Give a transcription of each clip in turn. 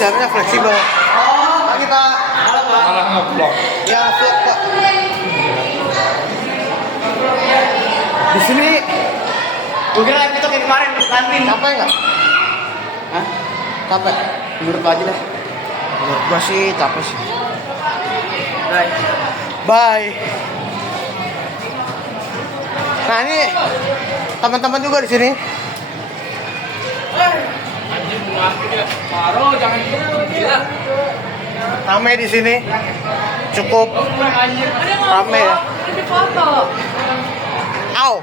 jalannya fleksibel. Pak, kita Malah nge-vlog. ya vlog Pak. Di sini Gue kira kita kayak kemarin di kantin. capek nggak? Hah? Capek? Menurut lo aja deh. Menurut gua sih capek sih. Bye. Bye. Nah ini teman-teman juga di sini. Anjing munafik ya. Paro jangan gitu gila. Rame di sini. Cukup rame ya. Au.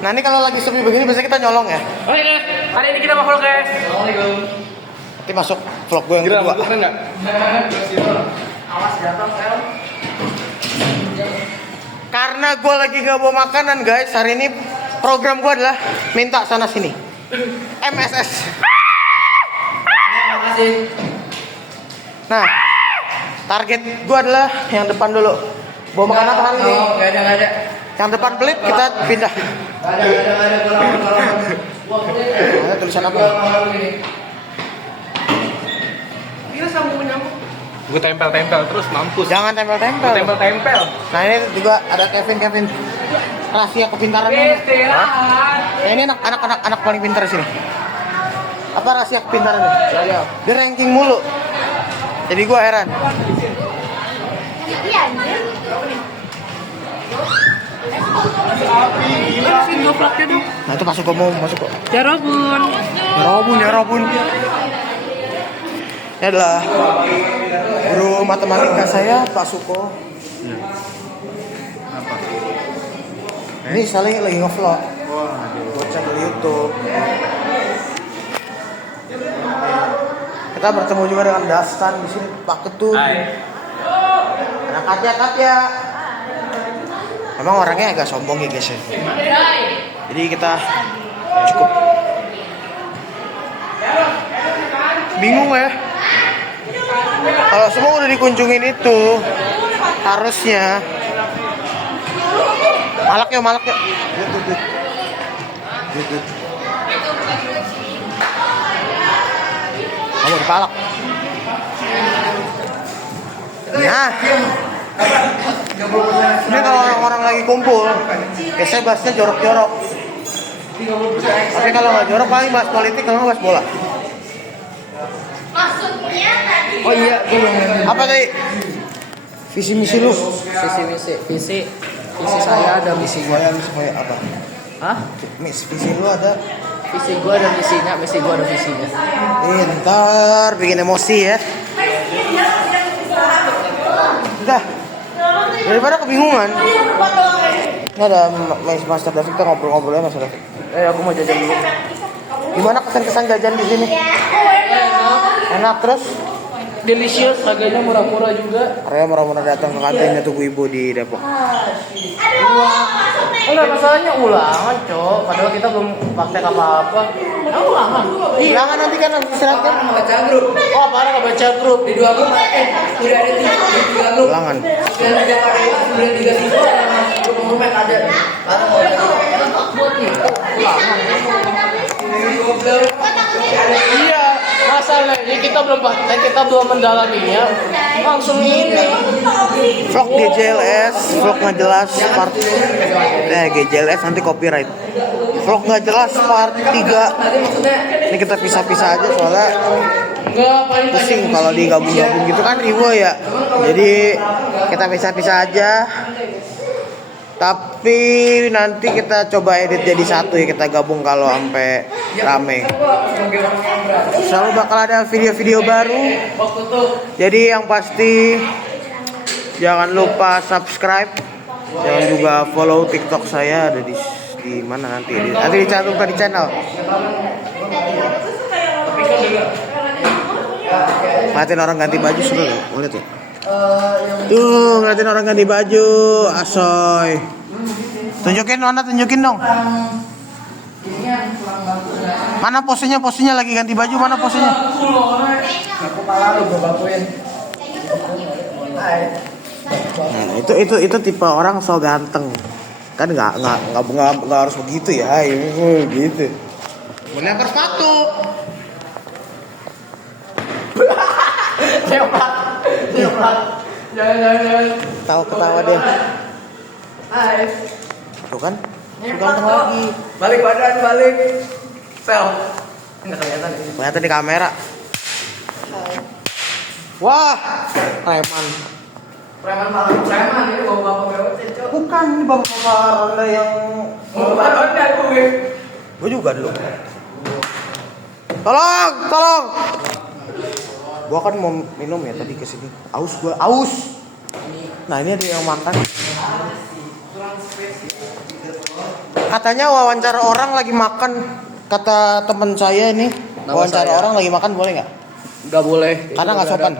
Nah ini kalau lagi sepi begini biasanya kita nyolong ya. Oke guys, hari ini kita mau vlog guys. Assalamualaikum. Nanti masuk vlog gue yang kedua. enggak? Awas jatuh sel. Karena gue lagi gak bawa makanan guys, hari ini program gue adalah minta sana sini. MSS. Terima kasih. Nah, target gue adalah yang depan dulu. Bawa makanan apa hari ini? Enggak ada. Yang depan pelit kita pindah. Enggak ada. Ada tulisan apa? Gila sambung menyambung. Gue tempel terus mampus. Jangan tempel-tempel. Tempel. Nah ini juga ada Kevin. Rahasia kepintaran ini. Nah, ini anak paling pintar di sini. Apa rahasia kepintaran ini? Dia ranking mulu. Jadi gua heran. Nah itu masuk kok. Ya Robun. Ini adalah guru matematika saya, Pak Suko. Apa? Ini saling lagi nge-vlog. Bocah di YouTube. Kita bertemu juga dengan Dastan di sini, Pak Ketut. Anak Katya. Emang orangnya agak sombong ya guys ya. Jadi kita cukup bingung ya. Kalau semua udah dikunjungin itu harusnya malak yuk. Kamu dipalak. Nah, ini kalau orang-orang lagi kumpul, biasanya bahasnya jorok-jorok. Tapi kalau nggak jorok paling bahas politik, kalau nggak bahas bola. Maksudnya tadi Oh iya, gue belum. Apa tadi? Visi misi lu? Visi saya ada misi gue. Supaya apa? Hah? Visi lu ada? Visi gue ada misinya, misi gue ada visinya. Ntar bikin emosi ya. Udah. Daripada kebingungan. Ini ada Master David, kita ngobrol-ngobrolnya Master David. Aku mau jajan dulu. Gimana kesan-kesan jajan di sini? Enak terus? Delicious, harganya murah-murah juga. Arya murah-murah datang ke kantinnya Tugu Ibu di Depok. Enggak, masalahnya ulangan, Cok. Padahal kita belum praktek apa-apa. Ulangan. Jangan nanti kan harus istirahat kan? Baca grup. Oh, parah nggak baca grup. Di 2 grup udah ada 3 grup. Ulangan. Dan 3 hari sudah 3 minggu grup pengumuman ada. Parah mau buat nih. Ulangan. Iya, masalahnya kita belum praktek, kita belum mendalaminya. Langsung ini. Vlog GJLS, vlog nggak jelas part. GJLS nanti copyright. Vlog nggak jelas part 3. Ini kita pisah-pisah aja soalnya pusing kalau digabung-gabung gitu kan ribu ya. Jadi kita pisah-pisah aja. Tapi nanti kita coba edit jadi satu ya, kita gabung kalau sampai rame. Selalu bakal ada video-video baru. Jadi yang pasti jangan lupa subscribe. Jangan juga follow TikTok saya, ada di mana nanti dicantumkan di channel. Ngeliatin orang ganti baju seru loh, boleh tuh. Tuh, ngeliatin orang ganti baju, asoy. Tunjukin dong. Mana posenya lagi ganti baju, mana posenya? Aku malah lu gue bakuin. Nah, itu tipe orang so ganteng. Kan nggak harus begitu ya, gitu. Melempar sepatu. Jangan. Ketawa dia. Hai. Tuh kan? Ganteng lagi. Balik badan, balik. Sel. Enggak kelihatan ini. Kelihatan di kamera. Wah, preman. Preman ini bapak lewat cok. Bukan, ini bapak-bapak ronda yang Bapak ronda gue. gue juga dulu. Tolong. Gua kan mau minum ya tadi kesini. Aus. Nah ini ada yang makan. Katanya wawancara orang lagi makan. Kata teman saya ini, wawancara orang lagi makan boleh nggak? Nggak boleh. Karena nggak sopan.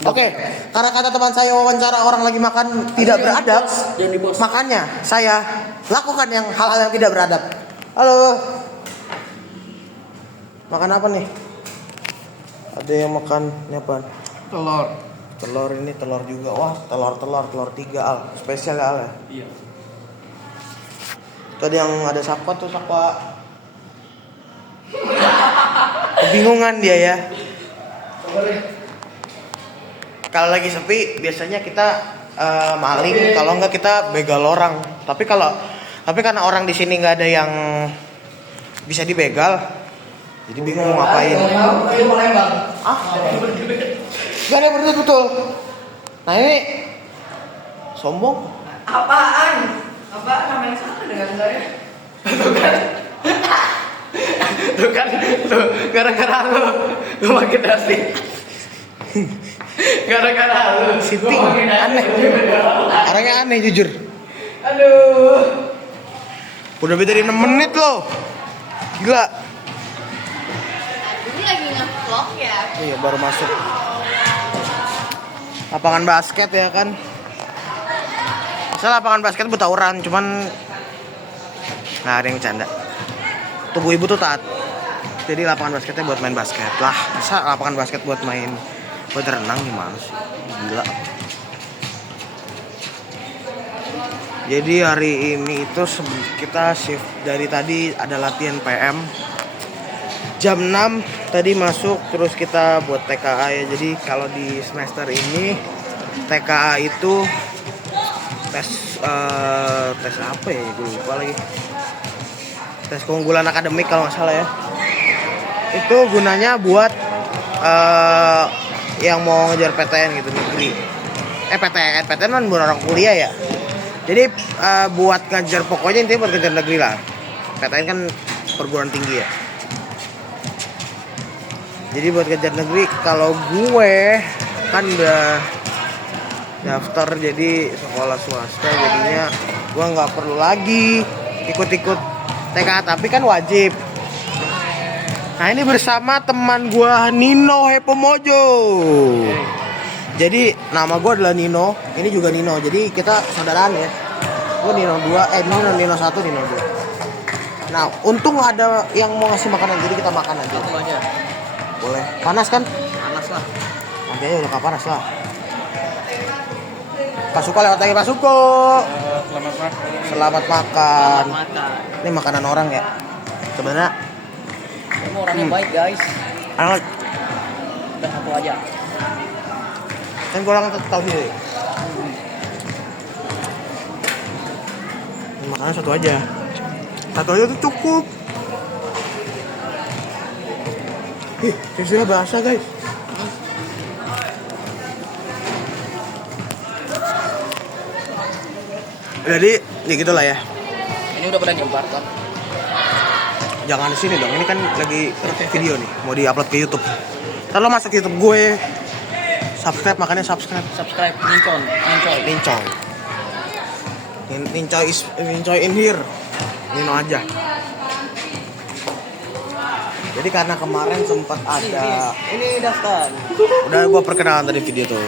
Oke, karena kata teman saya wawancara orang lagi makan tidak beradab, makanya saya lakukan yang hal-hal yang tidak beradab. Halo, makan apa nih? Ada yang makan ini apa? Telur ini telur juga. Wah, telur 3 al, spesial ya al ya. Iya. Tadi yang ada Sakwa tuh Sakwa. Kebingungan dia ya. Kalau lagi sepi biasanya kita maling, kalau enggak kita begal orang. Tapi karena orang di sini nggak ada yang bisa dibegal, jadi bingung mau ngapain. Gak ada betul. Nah ini sombong. Apaan namanya sama dengan saya? Tuh kan, gara-gara lu makin asik. Gara-gara lu Sitting aneh. Orangnya aneh jujur. Aduh. Udah beda dari 6 menit loh. Gila. Ini lagi nge-vlog ya. Iya baru masuk. Lapangan basket ya kan. Masa lapangan basket buat tawuran, cuman nggak ada yang canda. Tubuh ibu tuh taat. Jadi lapangan basketnya buat main basket lah. Masa lapangan basket buat renang gimana sih? Gila. Jadi hari ini itu kita shift dari tadi ada latihan PM. Jam 6 tadi masuk, terus kita buat TKA ya. Jadi kalau di semester ini TKA itu tes apa ya? Gue lupa lagi. Tes keunggulan akademik kalau nggak salah ya. Itu gunanya buat yang mau ngejar PTN gitu negeri. PTN kan buat orang kuliah ya. Jadi buat ngejar, pokoknya intinya buat ngejar negeri lah. PTN kan perguruan tinggi ya. Jadi buat ngejar negeri, kalau gue kan udah daftar jadi sekolah swasta, jadinya gue nggak perlu lagi ikut-ikut TK, tapi kan wajib. Nah ini bersama teman gue Nino Hepomojo. Jadi nama gue adalah Nino, ini juga Nino. Jadi kita saudaraan ya. Gue Nino 2, Nino 1, Nino 2. Nah untung ada yang mau ngasih makanan, jadi kita makan aja. Boleh. Panas kan? Panas lah. Nanti aja udah gak panas lah. Pak Suko lewat lagi Pak Suko. Selamat makan. Ini makanan orang ya. Sebenarnya Kamu orangnya baik guys. Anak Udah satu aja. kan gue orang tahu sih. Makanan satu aja tuh cukup. Ih, susunya basah guys. Jadi ya gitulah ya. Ini udah pada nyebar kan? Jangan di sini dong. Ini kan lagi video nih, mau diupload ke YouTube. Ntar lo masuk YouTube gue. Subscribe, makanya subscribe. Nincoy in here. Nino aja. Jadi karena kemarin sempat ada Ini daftar. udah gue perkenalan tadi video tuh.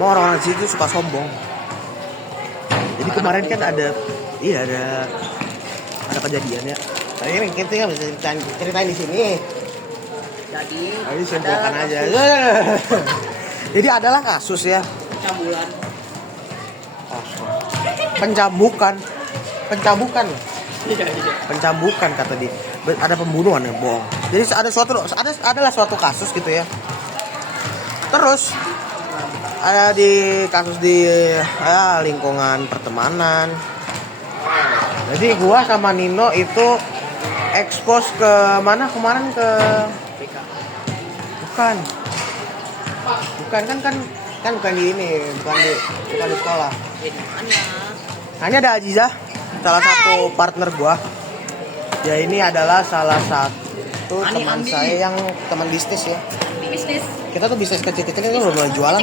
Mau orang-orang di situ suka sombong. Jadi kemarin kan ada kejadian ya. Nah, ini kita nggak bisa ceritain di sini. Jadi Ayo simpulkan aja. Jadi adalah kasus ya. Cambulan. Pencabukan. Iya. Pencabukan kata dia. Ada pembunuhan ya, bohong. Jadi adalah suatu kasus gitu ya. Terus ada di kasus di lingkungan pertemanan. Jadi gua sama Nino itu expose ke mana kemarin ke bukan bukan di ini, bukan di sekolah. Nah, ini ada Aziza, salah satu partner gua. Ya ini adalah salah satu teman saya yang teman bisnis ya. Bisnis. Kita tuh bisnis kecil-kecil kan udah mulai jualan.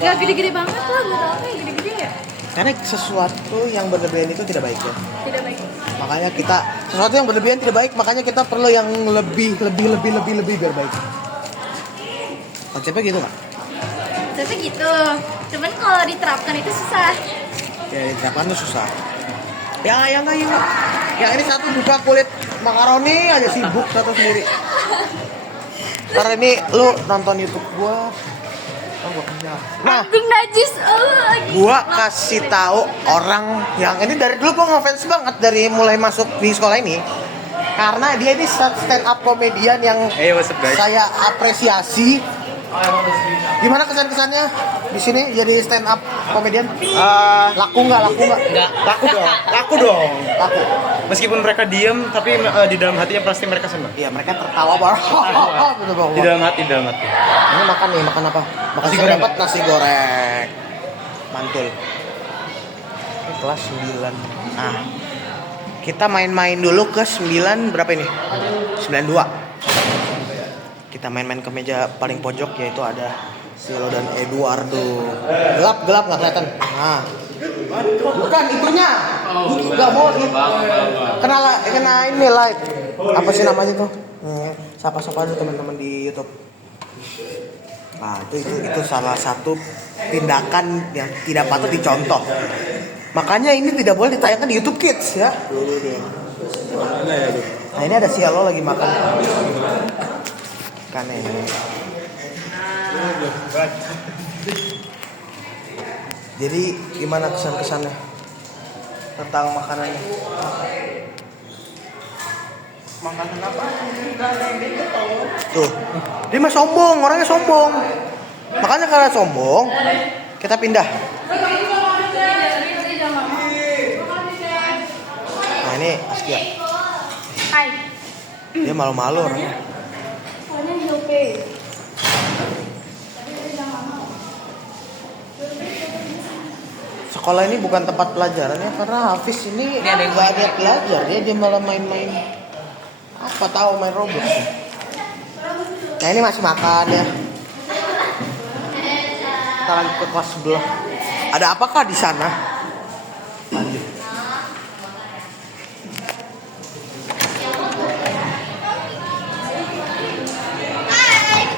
Ya gede-gede banget lah, nggak tahu apa ya gede-gede ya. Karena sesuatu yang berlebihan itu tidak baik ya. Tidak baik. Makanya kita sesuatu yang berlebihan tidak baik, makanya kita perlu yang lebih biar baik. Konsepnya gitu kan? Tapi gitu. Cuman kalau diterapkan itu susah. Ya diterapkan itu susah. Ya enggak. Yang ini satu buka kulit makaroni aja sibuk satu sendiri. Karena ini lu nonton YouTube gua. Nah, Anjing najis. gua kasih tahu orang yang ini dari dulu gua ngefans banget dari mulai masuk di sekolah ini. Karena dia ini stand up komedian yang saya apresiasi. Gimana kesan-kesannya di sini jadi stand up komedian? Laku nggak? Laku dong. Laku. Meskipun mereka diem, tapi di dalam hatinya pasti mereka senang. Iya, mereka tertawa bareng. Gitu bang. Di dalam hati. Ini makan apa? Makan Nasi saya goreng. dapat nasi goreng. Mantul. Ini kelas 9. Nah, kita main-main dulu ke 9 berapa ini? 92. Kita main-main ke meja paling pojok, yaitu ada Silo dan Eduardo. Gelap nggak kelihatan. Nah, bukan itunya. Nggak mau. Kena ini light. Apa sih namanya tuh? Sapa-sapa aja teman-teman di YouTube. Nah, itu salah satu tindakan yang tidak patut dicontoh. Makanya ini tidak boleh ditayangkan di YouTube Kids ya. Nah, ini ada Silo lagi makan. Kan ini. Jadi gimana kesan-kesannya tentang makanannya? Makanan apa? Tuh, dia mah sombong, orangnya sombong. Makanya karena sombong, kita pindah. Nah ini Askia. Hai. Dia malu-malu orangnya. Sekolah ini bukan tempat pelajaran ya, karena Hafiz ini nggak ada belajar, dia malah main-main. Apa tahu main robot sih. Nah ini masih makan ya. Kita lanjut ke kelas sebelah. Ada apakah di sana? Lanjut.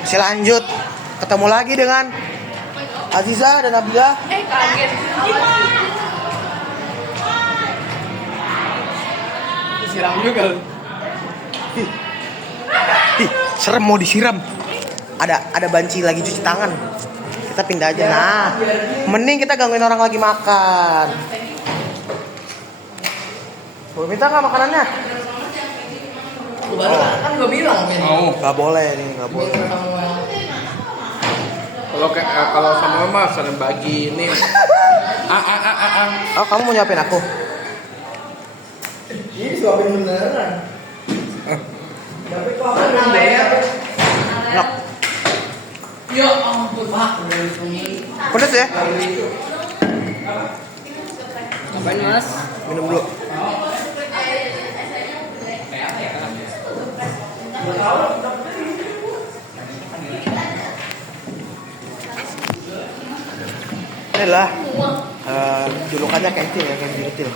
Masih lanjut. Ketemu lagi dengan Aziza dan Nabila. Kaget. Siram juga. Ih, serem mau disiram. Ada banci lagi cuci tangan. Kita pindah aja. Nah, mending kita gangguin orang lagi makan. Boleh minta nggak makanannya? Kan gue bilang men. Nggak boleh nih, nggak boleh. Kalau sama mama saling bagi ini. Oh, kamu mau nyuapin aku? Ini suapin beneran. Tapi kok apa ya? Enak. Ya ampun pak, Pedes ya? Ngapain mas? Minum dulu. Ini adalah julukannya kencing ya, kencing kecil.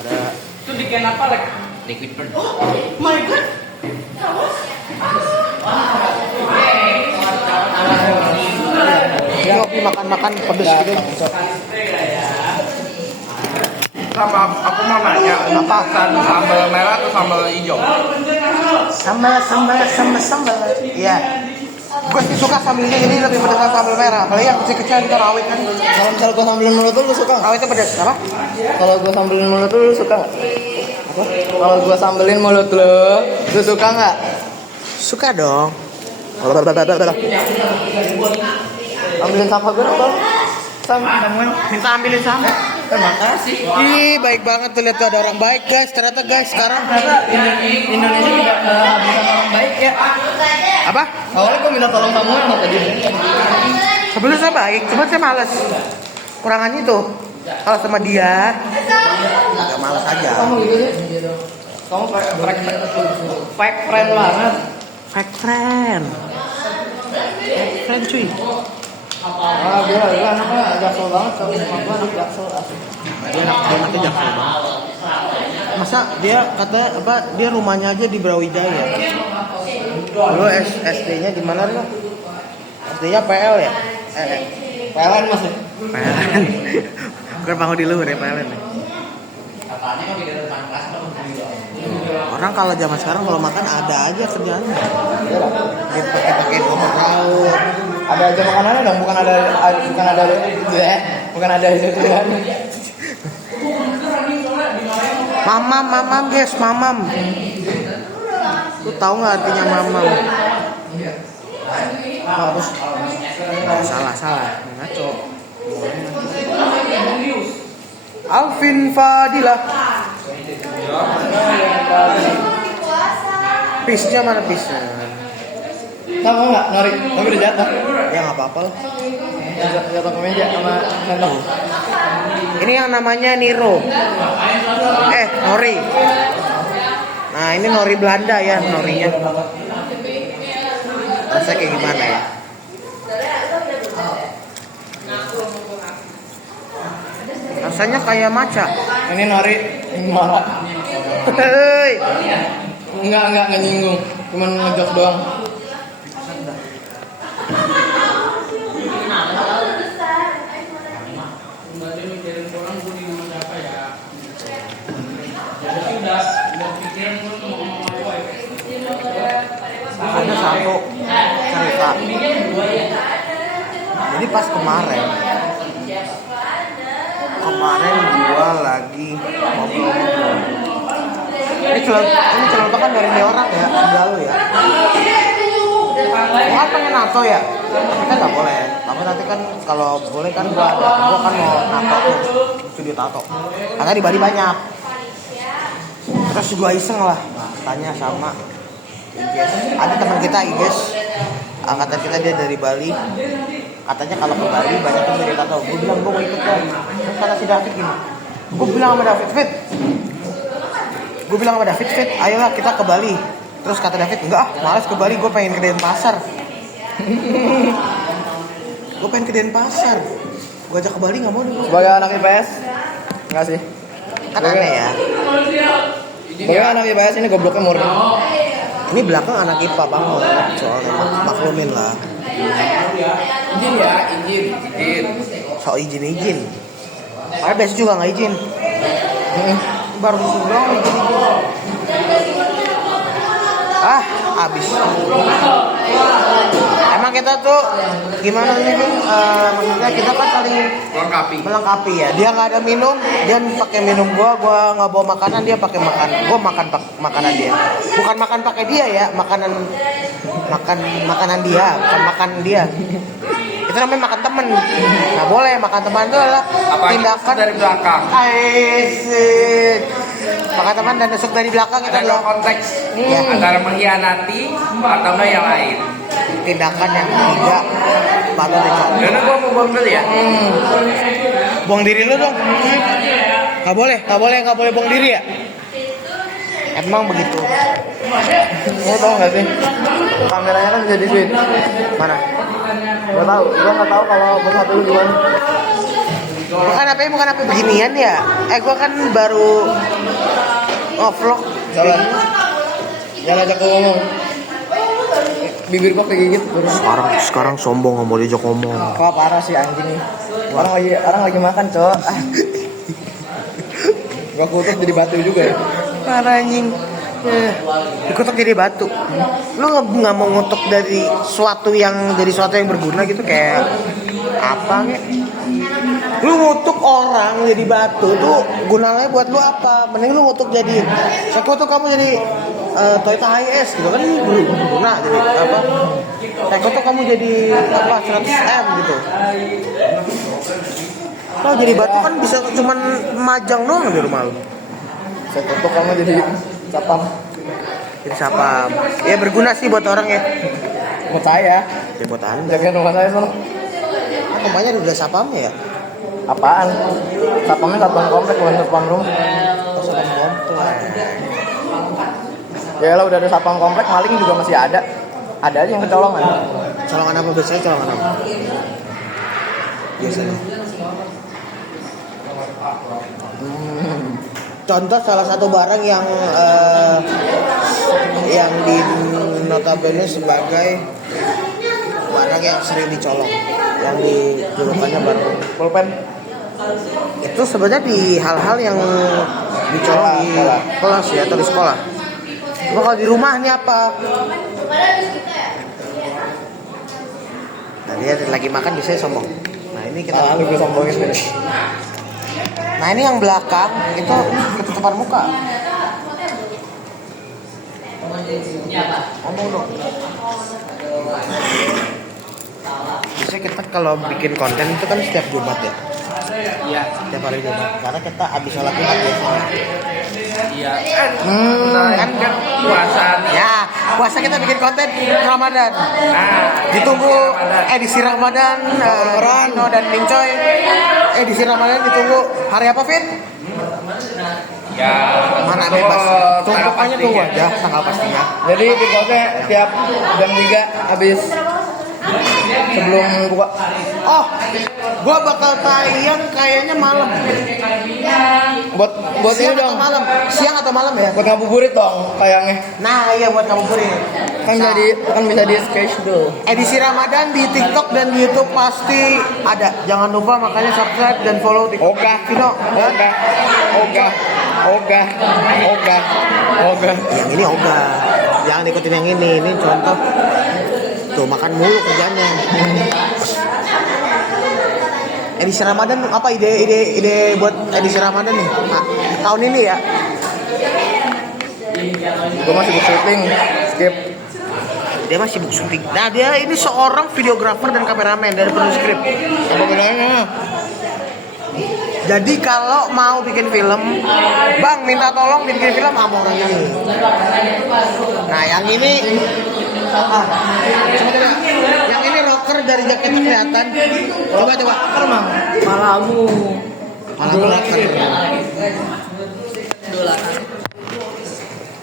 Ada Itu bikin apa lagi? Liquid burn. Oh my god. ini kopi makan-makan pedes gitu. Sama aku mau nanya, apa sambal merah atau sambal hijau? Sambal. Iya. Gue sih suka sambal hijau, jadi lebih pedas sambal merah. Apalagi yang kecil-kecil kita rawit kan. Kalau misalnya gue sambilin mulut lu suka nggak? Rawitnya pedas, apa? Kalau gue sambilin mulut lu suka nggak? Kalau gue sambelin mulut lu suka nggak? Suka dong. Ambilin sampah gue dong. Samuel. Minta ambilin sama. Terima kasih. Ih, baik banget tuh, lihat tuh ada orang baik guys. Ternyata guys sekarang Indonesia juga kehabisan orang baik ya. apa? Awalnya gue minta tolong Samuel sama tadi. Sebelum saya baik, cuma saya males. Kurangannya tuh kalau sama dia nggak males aja. Kamu gitu sih? Kamu fake friend banget. Fake friend. Fake friend cuy. Dia anaknya jaksel banget. Kalau sama gue anak jaksel asli. Dia anaknya jaksel banget. Masa dia kata apa? Dia rumahnya aja di Brawijaya. Lu SD-nya di mana lu? SD-nya PL ya? PLN mas ya? PLN. Bukan Pangudi Luhur ya PLN. Orang kalau zaman sekarang kalau makan ada aja kerjaannya. Dia pakai nomor laut. Ada aja makanannya dong, bukan ada itu ya. Mamam guys, mamam. Lu tahu nggak artinya mamam? Harus. Salah. Ngaco. Alvin Fadilah. Pisnya mana pisnya? Tahu nggak Nori? Tapi udah jatuh. Ya nggak apa-apa lah. Jatuh ke meja sama sendok. Ini yang namanya Niro. Nori. Nah ini nori Belanda ya, norinya. Rasanya kayak gimana ya? Rasanya kayak maca. Ini Nori marah. Hei. Enggak nyinggung, cuman ngejok doang. Ada satu cerita. Jadi pas kemarin gua lagi ngobrol-ngobrol. Ini celotekan dari ini orang ya, lalu ya. Gua kan pengen nato ya, tapi kan nggak boleh. Tapi nanti kan kalau boleh kan gua kan mau nato tuh, studio tato. Karena di Bali banyak. Terus gua iseng lah, tanya sama Iges. Ada teman kita Iges, angkatan kita dia dari Bali. Katanya kalau ke Bali banyak yang dari tato. Gue bilang gue mau ikut kan. Terus kata si David gini, gue bilang sama David, Fit, ayolah kita ke Bali. Terus kata David, enggak malas ke Bali, gue pengen ke Denpasar. Gue pengen ke Denpasar. Gue ajak ke Bali nggak mau dulu. Sebagai anak IPS, nggak sih? Kan aneh ya. Sebagai anak IPS ini gobloknya murni. Ini belakang anak IPA banget, soalnya maklumin lah. Izin. So izin. Karena biasa juga nggak izin. Baru disuruh doang izin. Abis. Emang kita tuh gimana nih? Maksudnya kita kan saling melengkapi ya. Dia nggak ada minum, dia pakai minum gua nggak bawa makanan, dia pakai makan. Gua makan makanan dia. Bukan makan pakai dia ya, makanan dia, bukan makan dia. Itu namanya makan temen. Nggak boleh, makan teman itu adalah tindakan dari belakang. Aisyik. Makan teman dan nusuk dari belakang itu Ada adalah konteks antara mengkhianati atau yang lain. tindakan yang tidak patut dicontoh. Karena gua mau buang dulu ya. Buang diri lu dong. Nggak boleh buang diri ya. Emang begitu. Mau tau nggak sih? Kameranya kan bisa di switch. Mana? Gak tahu. Gua nggak tahu kalau bersatu lu gimana. Bukan apa beginian ya. Gua kan baru vlog. Jangan ajak gua ngomong. Bibir gua kegigit. Sekarang sombong nggak mau diajak ngomong. Wah parah sih anjing nih. Orang lagi makan cowok. Gua kutuk jadi batu juga ya. Parah anjing. Dikutuk jadi batu. Lu nggak mau ngutuk dari sesuatu yang berguna gitu kayak apa nih? Lu ngutuk orang jadi batu tuh gunanya buat lu apa? Mending lu ngutuk jadi. Saya kutuk kamu jadi Toyota Hiace gitu kan berguna jadi apa? Teko tuh kamu jadi apa 100M gitu. Kalau jadi batu kan bisa cuman majang doang di rumah lu. Saya foto kamu jadi sapam. Jadi sapam. Ya berguna sih buat orang ya. Buat saya. Ya buat anda. Jagain rumah saya sono. Kan rumahnya udah sapamnya ya. Apaan? Sapamnya sapam komplek bukan sapam rumah. Oh, sapam komplek. Ya lah udah ada sapam komplek, maling juga masih ada. Ada aja yang kecolongan. Colongan apa biasanya? Colongan apa? Biasanya. Contoh salah satu barang yang di notabene sebagai barang yang sering dicolong, yang dijulukannya barang Pulpen. itu sebenarnya di hal-hal yang dicolong di kelas ya atau di sekolah. Cuma kalau di rumah nih apa? Nah dia lagi makan biasanya sombong. Nah ini kita Lu gue sombongin deh. Nah ini yang belakang itu ketutupan muka. Ngomong dong. Biasanya kita kalau bikin konten itu kan setiap Jumat ya. Iya. Setiap hari Jumat. Karena kita habis sholat Jumat biasanya. Iya. Kan Puasa. ya puasa kita bikin konten Ramadan. Ditunggu edisi Ramadan. Rano dan Mincoy. Edisi Ramadan ditunggu hari apa Fit? Ya. Mana bebas? Tunggu pokoknya tunggu aja tanggal pastinya. Jadi di kosnya tiap jam 3 habis sebelum buka. Oh, gua bakal tayang kayaknya malam. Buat Siang ini atau dong. malam? Siang atau malam ya? Buat ngabuburit dong tayangnya. Nah iya buat ngabuburit. Kan bisa di schedule. Edisi Ramadan di TikTok dan di YouTube pasti ada. Jangan lupa makanya subscribe dan follow TikTok. Ogah. Vino. Ogah. Yang ini ogah. Jangan ikutin yang ini. Ini contoh. Tuh makan mulu kerjanya. Edisi Ramadan apa ide buat edisi Ramadan nih? Nah, tahun ini ya. Gue masih syuting. Skip. Dia masih sibuk syuting. Nah dia ini seorang videografer dan kameramen dari penulis skrip. Apa bedanya? Jadi kalau mau bikin film, bang minta tolong bikin film sama orang ini. Nah yang ini, coba. Yang ini rocker dari jaketnya kelihatan. Coba. Malamu. Malah rocker.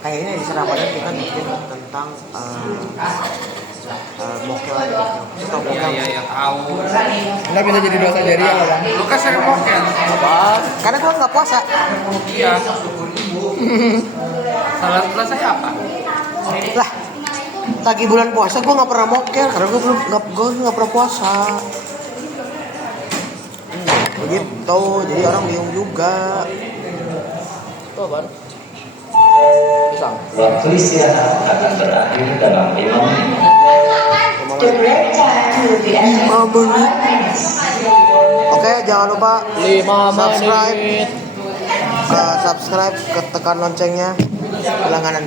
Kayaknya di Ramadan kita bikin tentang mokel aja gitu. Tahu mokel? Iya, tahu. Nggak bisa jadi dosa jariah lah bang. Lu kan sering mokel. Karena gua nggak puasa. Iya. Salah saya apa? Lah, lagi bulan puasa gua nggak pernah mokel karena gua nggak pernah puasa. Begitu, jadi orang bingung juga. Tuh bang. Pisang. Waktu istirahat akan berakhir dalam 5 menit. Oke, jangan lupa 5 subscribe, menit. subscribe, tekan loncengnya, langganan.